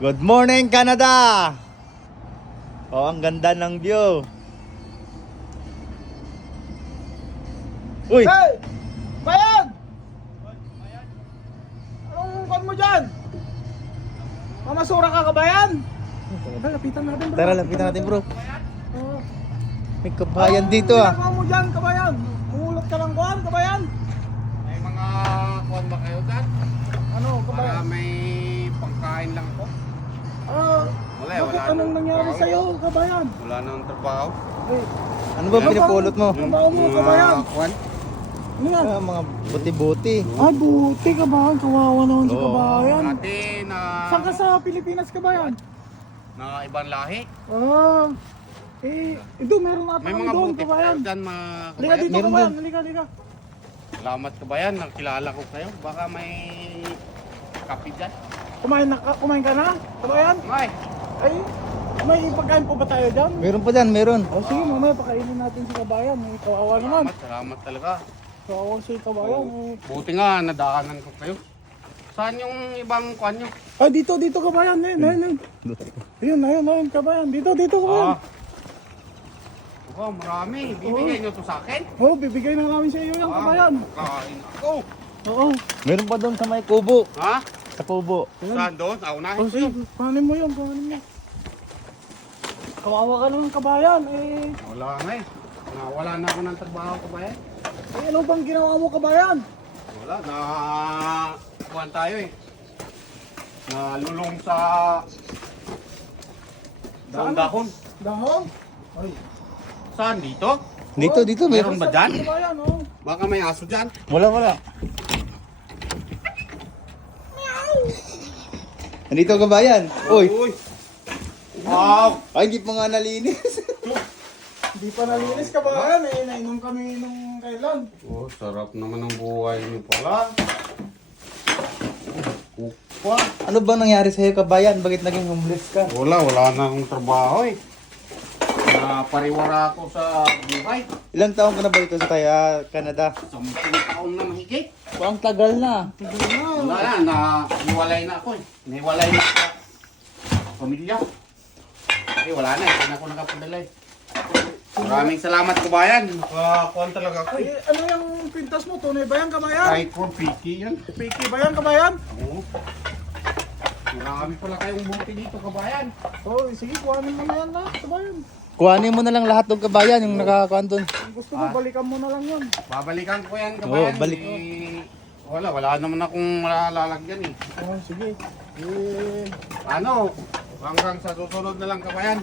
Good morning, Canada! Oh, ang ganda ng view. Uy! Hey! Bayan! Anong kwan mo dyan? Mamasura ka, kabayan? Lapitan natin, bro. Tara, lapitan natin, bro. Oo. May kabayan dito, ah. Anong ginagawa mo dyan, kabayan? Mumulot ka ng kwan, kabayan? May mga kuwan ba kayo dyan? Ano, Para kabayan? may pangkain lang po. Wala, Bakit wala anong nang nangyari trabaho. sa'yo, kabayan? Wala nang trabaho. Hey, Ano ba pinupulot mo? trabaho mo, kabayan? Kuwan? Ano yan? Ah, mga buti-buti. Ay, buti, kabayan. Kawawa naman si Oo. kabayan. Dati na, Saan ka sa Pilipinas, kabayan? na ibang lahi. Ito, meron ata May kami mga doon, buti pa kabayan. kayo dyan mga Halika kabayan. dito, Meron kabayan. doon. Halika. Salamat kabayan, nakilala ko kayo. Baka may kape dyan. Kumain ka na, kabayan? Ay, Ay, may pagkain po ba tayo dyan? Meron pa dyan, meron. O sige, mamaya pakainin natin si kabayan. May kawawa naman. salamat talaga. Kawawa si kabayan. Buti nga, nadaanan ko kayo. Saan yung ibang kuwan nyo? Ay, dito kabayan. Ayun. Ayun, kabayan. Dito kabayan. Oh, marami. Bibigay nyo to sa akin? Oh, bibigay na namin sa iyo yung kabayan. Kain ako. Oo. Meron pa doon sa may kubo. Ha? Sa kubo. Saan doon? O Unahin ko sige, yun. kuhanin mo yun, Kawawa ka naman kabayan. Wala na eh. Wala na ako ng trabaho kabayan. Ano bang ginawa mo kabayan? Wala, kuhan tayo eh. Nalulong sa dahon-dahon. Dahon? Ay. Saan? Dito? Dito, meron. Meron ba dyan? Kabayan, oh. Baka may aso dyan. Wala. Nandito kabayan. Uy! Uy! Wow! Ay, hindi pa nga nalinis. Hindi pa nalinis kabayan nainom kami nung kailan. Oh, sarap naman ang buhay niyo pala. Kupa. Ano bang nangyari sa'yo kabayan? Bakit naging homeless ka? Wala na akong trabaho eh. Napariwara ako sa buhay. Ilang taon ka na ba dito sa Canada? 10 taon na mahigit. Ang tagal na. Wala na, niwalay na ako eh. Niwalay na sa pamilya. Eh wala na, hindi na ako nakapadala eh. Maraming salamat kabayan. Nakakuhan talaga ako Ay, eh. ano yung pintas mo? Tunay ba yan kabayan? Kahit for picky yan. Piki ba yan kabayan? Oo. Marami pala kayong buti dito kabayan. Oh, sige, kuhanin mo na yan na, kabayan. Kuhanin mo na lang lahat ng kabayan, yung nakakuhan doon. Kung gusto mo, balikan mo na lang yun. Babalikan ko yan kabayan. Oo, balik. Eh, wala naman akong malalagyan eh. Oh, sige. Ano? Hanggang sa susunod na lang kabayan.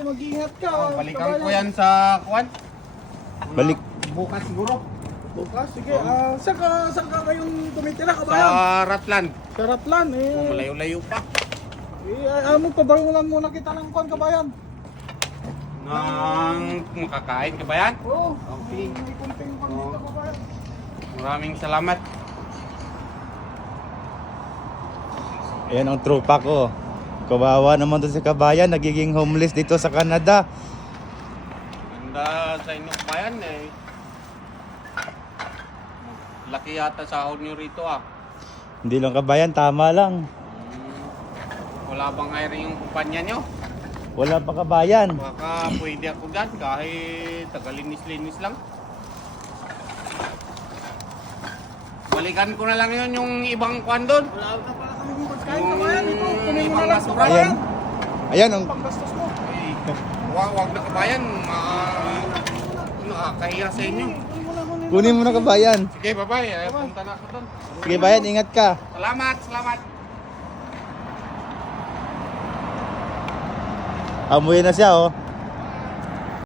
Mag-ingat ka. Balikan ko yan sa kuwan. Balik. Bukas siguro. Bukas, sige. Saan ka kayong tumitira Sa kabayan? Ratlan. Sa Ratlan, Malayo-layo pa. Pabangunan muna kita ng kwan kabayan. Nang makakain kabayan. Oo. Okay. May kunting kwan dito kabayan. Maraming salamat. Ayan ang tropa ko. Kawawa naman to si kabayan, nagiging homeless dito sa Canada. Ganda sa inyo kabayan eh. Laki yata sahod nyo rito ah. Hindi lang kabayan, tama lang. Wala bang hiring yung kumpanya nyo? Wala pa kabayan. Baka pwede ako dyan kahit tagalinis-linis lang. Balikan ko na lang yun yung ibang kwan doon. Wala ka pala kami pagkain kabayan. Ito, kunin mo na ibang lang basura. Ayan. Ayan ang Panggastos mo. Eh, wag na kabayan. Nakakahiya sa inyo. kunin mo na kabayan. Sige, bye-bye. Punta na ako doon. Sige bayan, ingat ka. Salamat. Amuyin na siya oh.